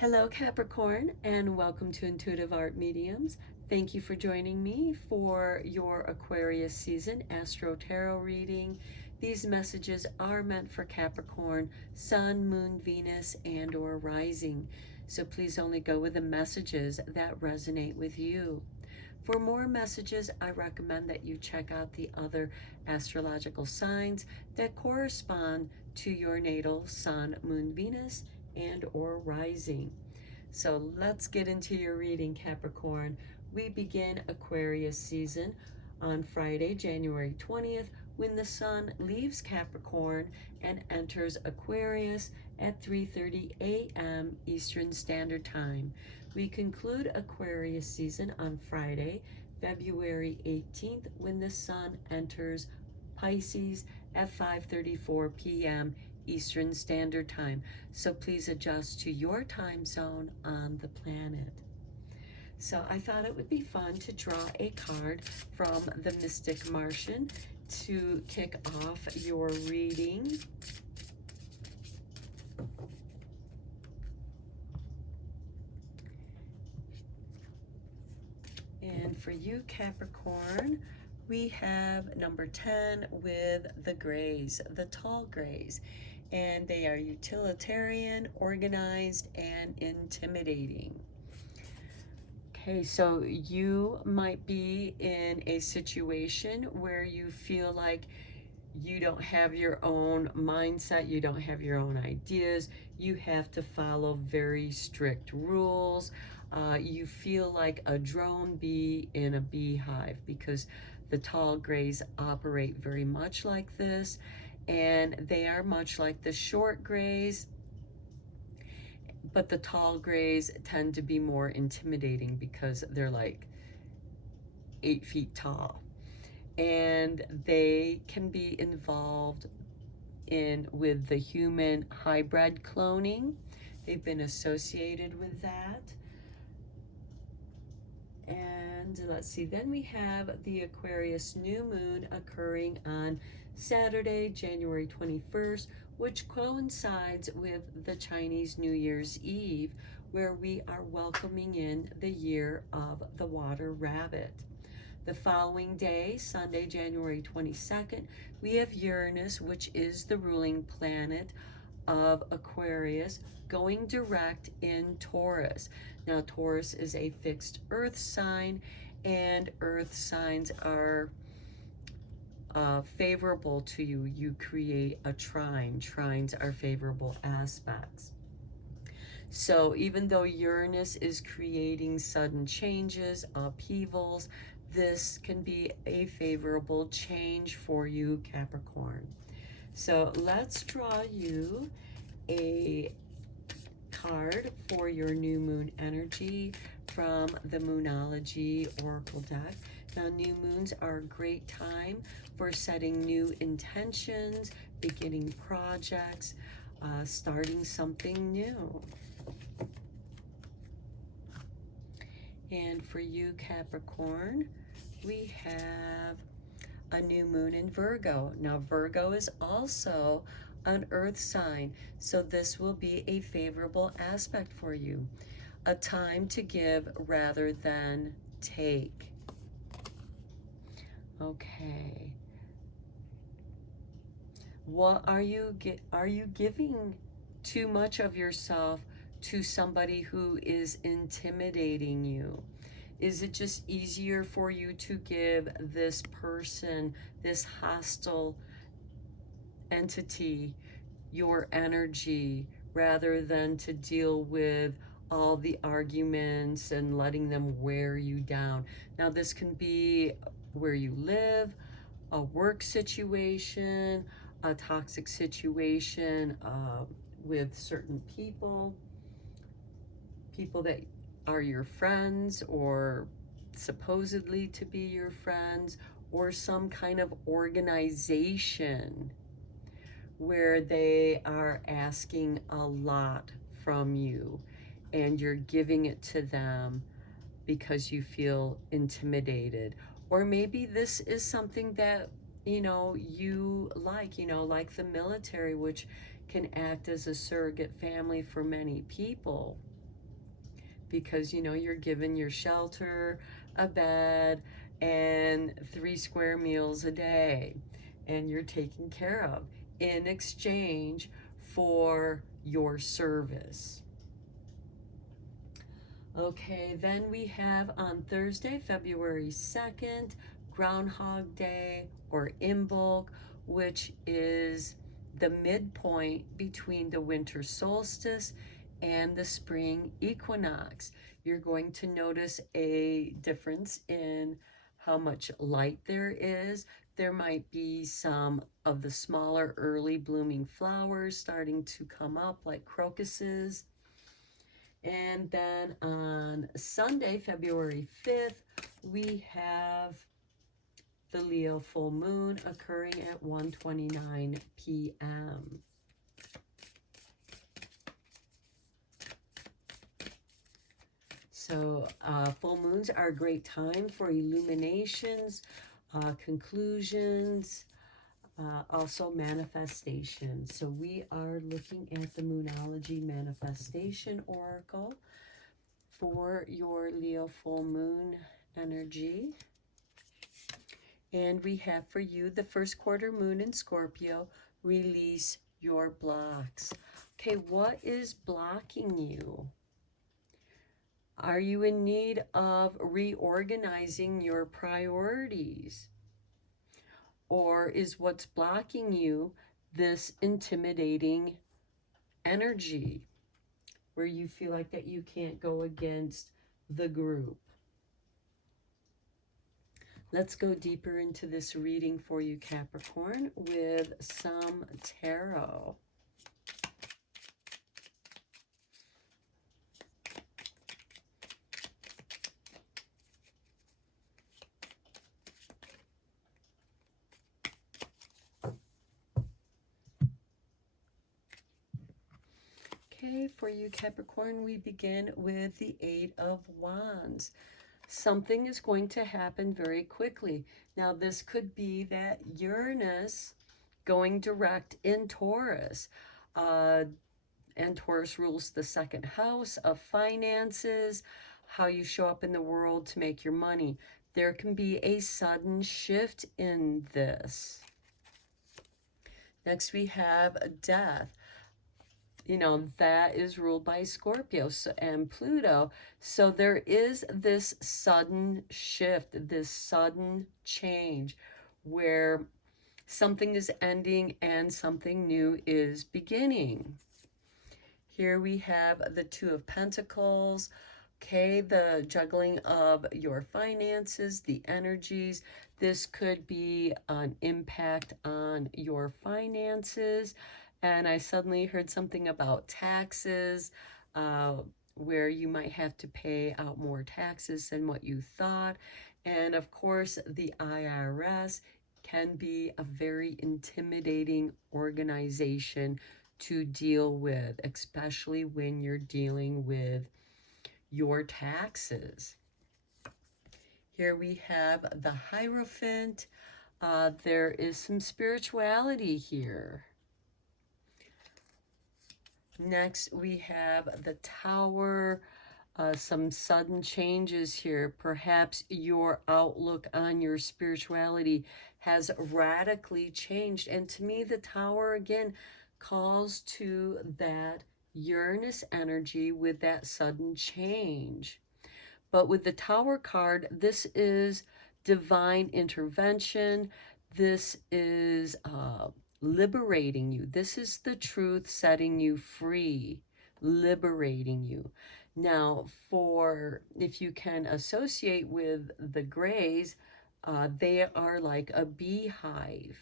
Hello, Capricorn, and welcome to Intuitive Art Mediums. Thank you for joining me for your Aquarius season Astro-Tarot reading. These messages are meant for Capricorn, Sun, Moon, Venus, and or Rising. So please only go with the messages that resonate with you. For more messages, I recommend that you check out the other astrological signs that correspond to your natal Sun, Moon, Venus, and or rising. So let's get into your reading, Capricorn. We begin Aquarius season on Friday, January 20th, when the sun leaves Capricorn and enters Aquarius at 3:30 a.m. Eastern Standard Time. We conclude Aquarius season on Friday, February 18th, when the sun enters Pisces at 5:34 p.m. Eastern Standard Time. So please adjust to your time zone on the planet. So I thought it would be fun to draw a card from the Mystic Martian to kick off your reading. And for you, Capricorn, we have number 10 with the grays, the tall grays. And they are utilitarian, organized, and intimidating. Okay, so you might be in a situation where you feel like you don't have your own mindset, you don't have your own ideas, you have to follow very strict rules. You feel like a drone bee in a beehive because the tall grays operate very much like this, and they are much like the short grays, but the tall grays tend to be more intimidating because they're like 8 feet tall, and they can be involved with the human hybrid cloning. They've been associated with that. And let's see, then we have the Aquarius new moon occurring on Saturday, January 21st, which coincides with the Chinese New Year's Eve, where we are welcoming in the year of the water rabbit. The following day, Sunday, January 22nd, we have Uranus, which is the ruling planet of Aquarius, going direct in Taurus. Now, Taurus is a fixed earth sign, and earth signs are favorable to you. You create a trine. Trines are favorable aspects. So even though Uranus is creating sudden changes, upheavals, this can be a favorable change for you, Capricorn. So let's draw you a card for your new moon energy from the Moonology Oracle deck. Now, new moons are a great time for setting new intentions, beginning projects, starting something new. And for you, Capricorn, we have a new moon in Virgo. Now, Virgo is also an earth sign, so this will be a favorable aspect for you. A time to give rather than take. Okay. What are you giving too much of yourself to somebody who is intimidating you? Is it just easier for you to give this person, this hostile entity, your energy rather than to deal with all the arguments and letting them wear you down? Now, this can be where you live, a work situation, a toxic situation with certain people that are your friends or supposedly to be your friends, or some kind of organization where they are asking a lot from you and you're giving it to them because you feel intimidated. Or maybe this is something that you like the military, which can act as a surrogate family for many people. because, you know, you're given your shelter, a bed, and 3 square meals a day, and you're taken care of in exchange for your service. Okay, then we have on Thursday, February 2nd, Groundhog Day or Imbolc, which is the midpoint between the winter solstice and the spring equinox. You're going to notice a difference in how much light there is. There might be some of the smaller early blooming flowers starting to come up, like crocuses. And then on Sunday, February 5th, we have the Leo full moon occurring at 1:29 p.m. So full moons are a great time for illuminations, conclusions, also manifestation. So we are looking at the Moonology Manifestation Oracle for your Leo full moon energy. And we have for you the first quarter moon in Scorpio. Release your blocks. Okay, what is blocking you? Are you in need of reorganizing your priorities? Or is what's blocking you this intimidating energy where you feel like that you can't go against the group? Let's go deeper into this reading for you, Capricorn, with some tarot. Okay, for you, Capricorn, we begin with the Eight of Wands. Something is going to happen very quickly. Now, this could be that Uranus going direct in Taurus. And Taurus rules the second house of finances, how you show up in the world to make your money. There can be a sudden shift in this. Next, we have death. You know, that is ruled by Scorpio and Pluto. So there is this sudden shift, this sudden change where something is ending and something new is beginning. Here we have the Two of Pentacles. Okay, the juggling of your finances, the energies. This could be an impact on your finances. And I suddenly heard something about taxes, where you might have to pay out more taxes than what you thought. And of course, the IRS can be a very intimidating organization to deal with, especially when you're dealing with your taxes. Here we have the Hierophant. There is some spirituality here. Next, we have the Tower. Some sudden changes here. Perhaps your outlook on your spirituality has radically changed. And to me, the Tower, again, calls to that Uranus energy with that sudden change. But with the Tower card, this is divine intervention. This is liberating you. This is the truth setting you free, liberating you. Now, if you can associate with the grays, they are like a beehive.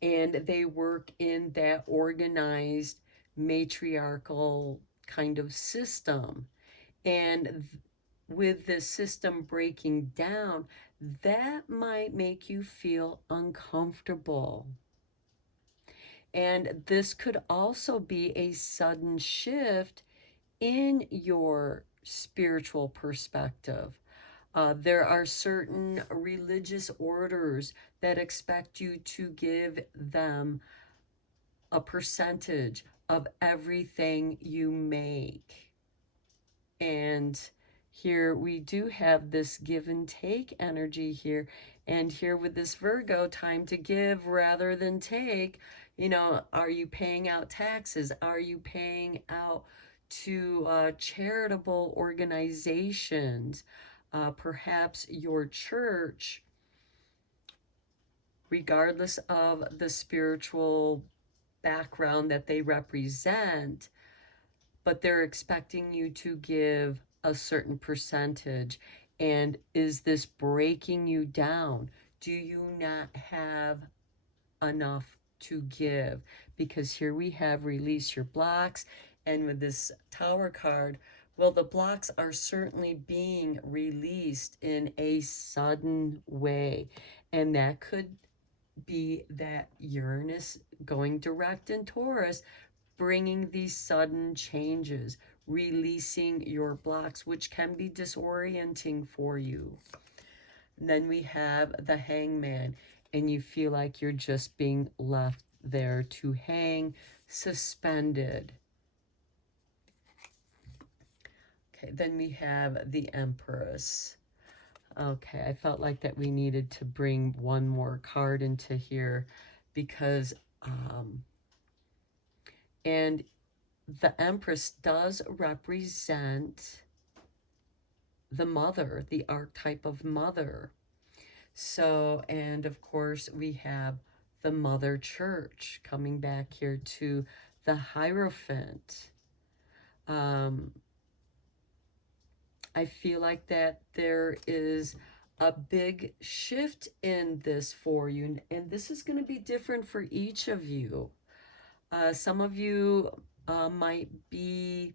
And they work in that organized, matriarchal kind of system. And with the system breaking down, that might make you feel uncomfortable. And this could also be a sudden shift in your spiritual perspective. There are certain religious orders that expect you to give them a percentage of everything you make. And here we do have this give and take energy here. And here with this Virgo, time to give rather than take. You know, are you paying out taxes? Are you paying out to charitable organizations? Perhaps your church, regardless of the spiritual background that they represent, but they're expecting you to give a certain percentage. And is this breaking you down? Do you not have enough to give? Because here we have release your blocks, and with this Tower card, well, the blocks are certainly being released in a sudden way, and that could be that Uranus going direct in Taurus, bringing these sudden changes, releasing your blocks, which can be disorienting for you. And then we have the Hangman, and you feel like you're just being left there to hang, suspended. Okay, then we have the Empress. Okay, I felt like that we needed to bring one more card into here because, and the Empress does represent the mother, the archetype of mother. So, and of course, we have the Mother Church coming back here to the Hierophant. I feel like that there is a big shift in this for you, and this is going to be different for each of you. Some of you might be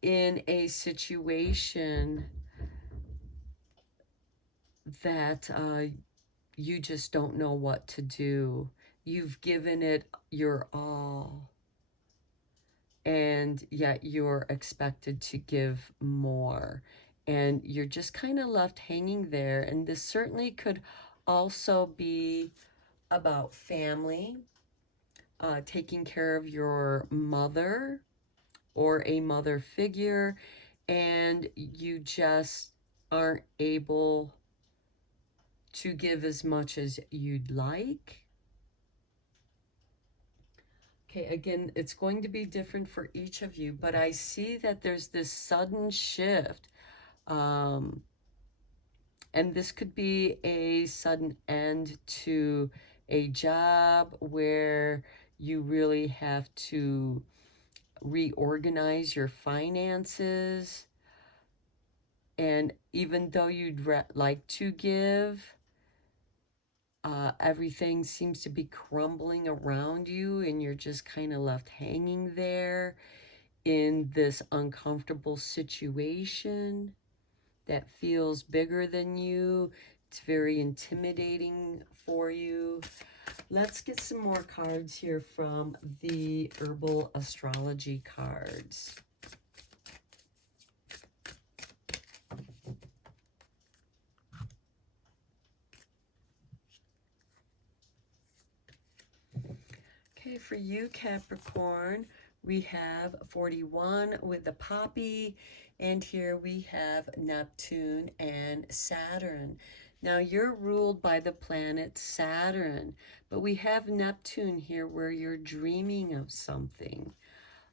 in a situation that you just don't know what to do. You've given it your all, and yet you're expected to give more. And you're just kind of left hanging there. And this certainly could also be about family, taking care of your mother or a mother figure, and you just aren't able to give as much as you'd like. Okay, again, it's going to be different for each of you, but I see that there's this sudden shift. And this could be a sudden end to a job where you really have to reorganize your finances. And even though you'd like to give, everything seems to be crumbling around you, and you're just kind of left hanging there in this uncomfortable situation that feels bigger than you. It's very intimidating for you. Let's get some more cards here from the herbal astrology cards. Okay, for you, Capricorn, we have 41 with the poppy, and here we have Neptune and Saturn. Now, you're ruled by the planet Saturn, but we have Neptune here where you're dreaming of something.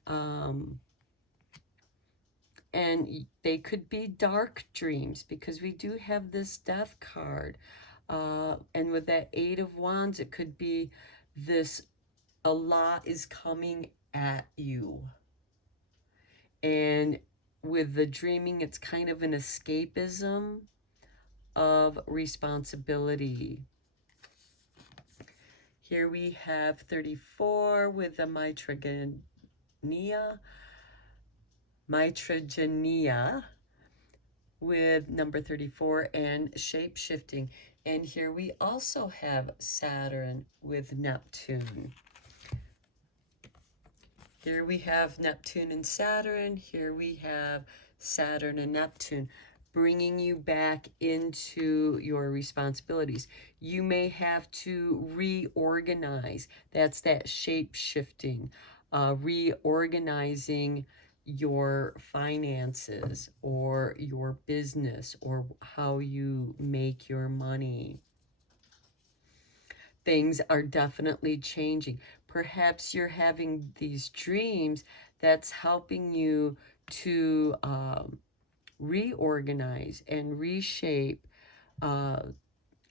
And they could be dark dreams because we do have this Death card. And with that Eight of Wands, it could be this, a lot is coming at you. And with the dreaming, it's kind of an escapism of responsibility. Here we have 34 with the Mitragenia with number 34 and shape-shifting. And here we also have Saturn with Neptune. Here we have Neptune and Saturn. Here we have Saturn and Neptune, bringing you back into your responsibilities. You may have to reorganize. That's that shape-shifting, reorganizing your finances or your business or how you make your money. Things are definitely changing. Perhaps you're having these dreams that's helping you to reorganize and reshape uh,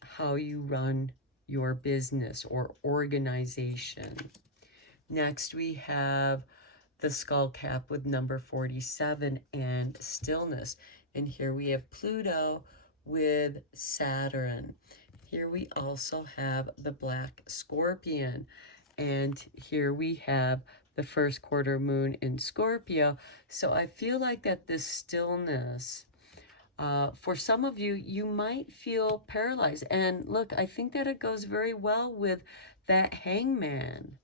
how you run your business or organization. Next, we have the skull cap with number 47 and stillness. And here we have Pluto with Saturn. Here we also have the black scorpion. And here we have the first quarter moon in Scorpio. So I feel like that this stillness, for some of you, you might feel paralyzed. And look, I think that it goes very well with that hangman.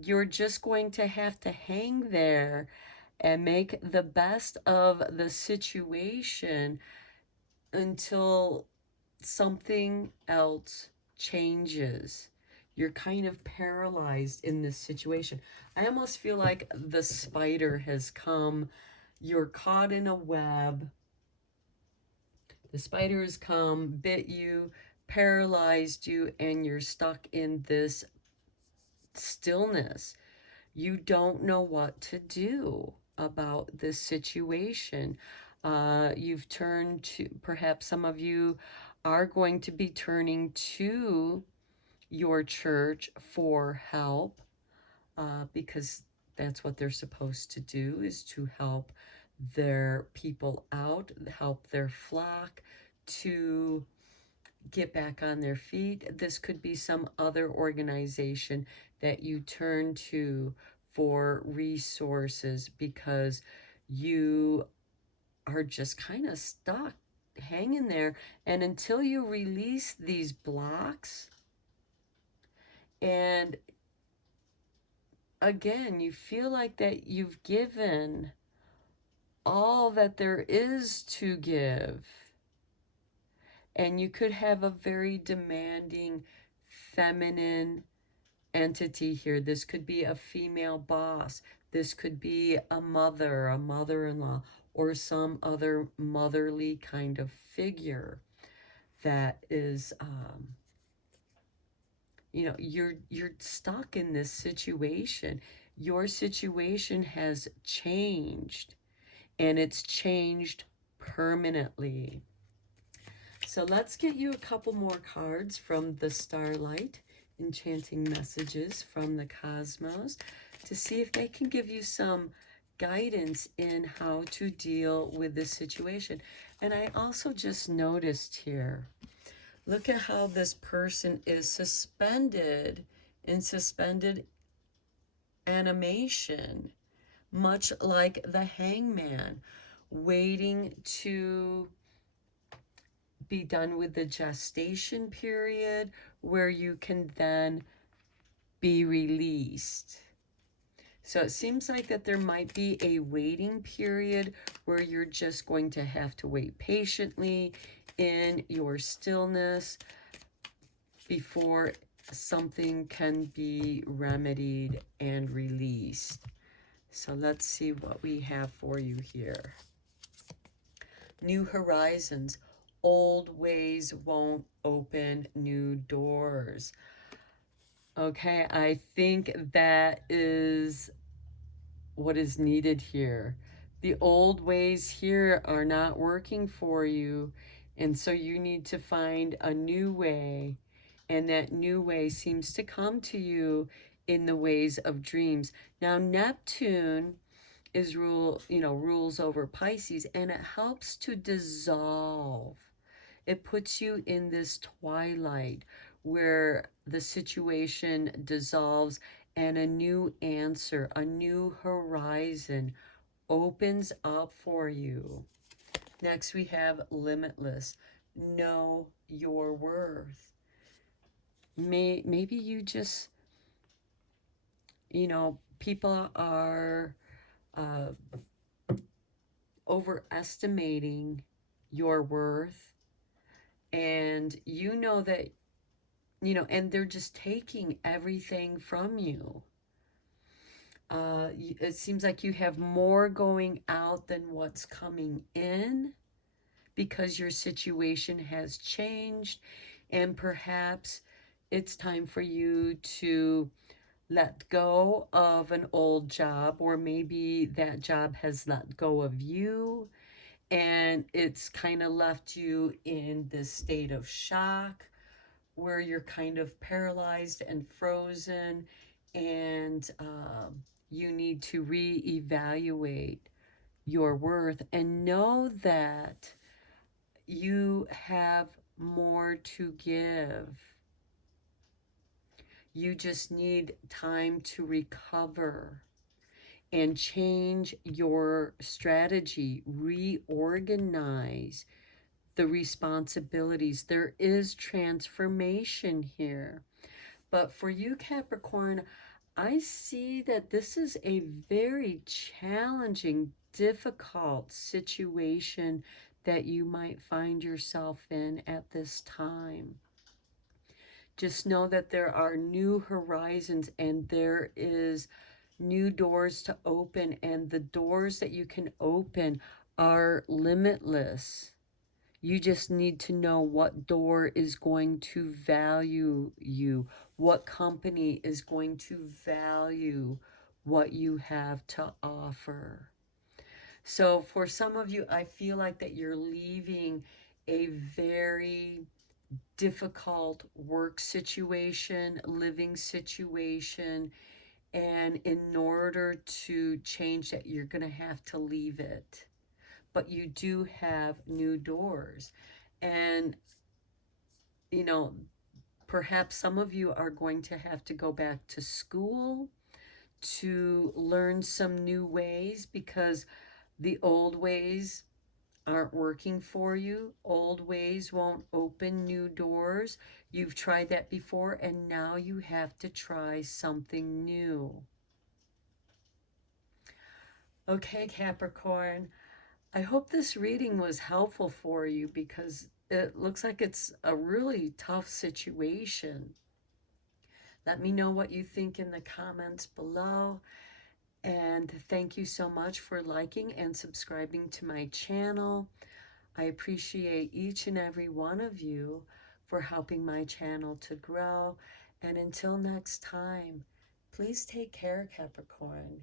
You're just going to have to hang there and make the best of the situation until something else changes. You're kind of paralyzed in this situation. I almost feel like the spider has come. You're caught in a web. The spider has come, bit you, paralyzed you, and you're stuck in this stillness. You don't know what to do about this situation. You've turned to, perhaps some of you are going to be turning to your church for help, because that's what they're supposed to do, is to help their people out, help their flock to get back on their feet. This could be some other organization that you turn to for resources because you are just kind of stuck hanging there. And until you release these blocks, and again, you feel like that you've given all that there is to give, and you could have a very demanding feminine entity here. This could be a female boss. This could be a mother, a mother-in-law, or some other motherly kind of figure that is, you know, you're stuck in this situation. Your situation has changed, and it's changed permanently. So let's get you a couple more cards from the Starlight Enchanting Messages from the Cosmos to see if they can give you some guidance in how to deal with this situation. And I also just noticed here, look at how this person is suspended in suspended animation, much like the hangman, waiting to be done with the gestation period where you can then be released. So it seems like that there might be a waiting period where you're just going to have to wait patiently in your stillness before something can be remedied and released. So let's see what we have for you here. New horizons. Old ways won't open new doors. Okay, I think that is what is needed here. The old ways here are not working for you, and so you need to find a new way, and that new way seems to come to you in the ways of dreams. Now, Neptune is rules over Pisces, and it helps to dissolve. It puts you in this twilight where the situation dissolves and a new answer, a new horizon opens up for you. Next, we have limitless. Know your worth. Maybe you just, people are overestimating your worth, and you know that, and they're just taking everything from you. It seems like you have more going out than what's coming in because your situation has changed, and perhaps it's time for you to let go of an old job, or maybe that job has let go of you and it's kind of left you in this state of shock where you're kind of paralyzed and frozen, and you need to reevaluate your worth and know that you have more to give. You just need time to recover and change your strategy, reorganize the responsibilities. There is transformation here. But for you, Capricorn, I see that this is a very challenging, difficult situation that you might find yourself in at this time. Just know that there are new horizons and there is new doors to open, and the doors that you can open are limitless. You just need to know what door is going to value you, what company is going to value what you have to offer. So for some of you, I feel like that you're leaving a very difficult work situation, living situation, and in order to change that, you're going to have to leave it. But you do have new doors. And, you know, perhaps some of you are going to have to go back to school to learn some new ways because the old ways aren't working for you. Old ways won't open new doors. You've tried that before, and now you have to try something new. Okay, Capricorn, I hope this reading was helpful for you because it looks like it's a really tough situation. Let me know what you think in the comments below. And thank you so much for liking and subscribing to my channel. I appreciate each and every one of you for helping my channel to grow. And until next time, please take care, Capricorn.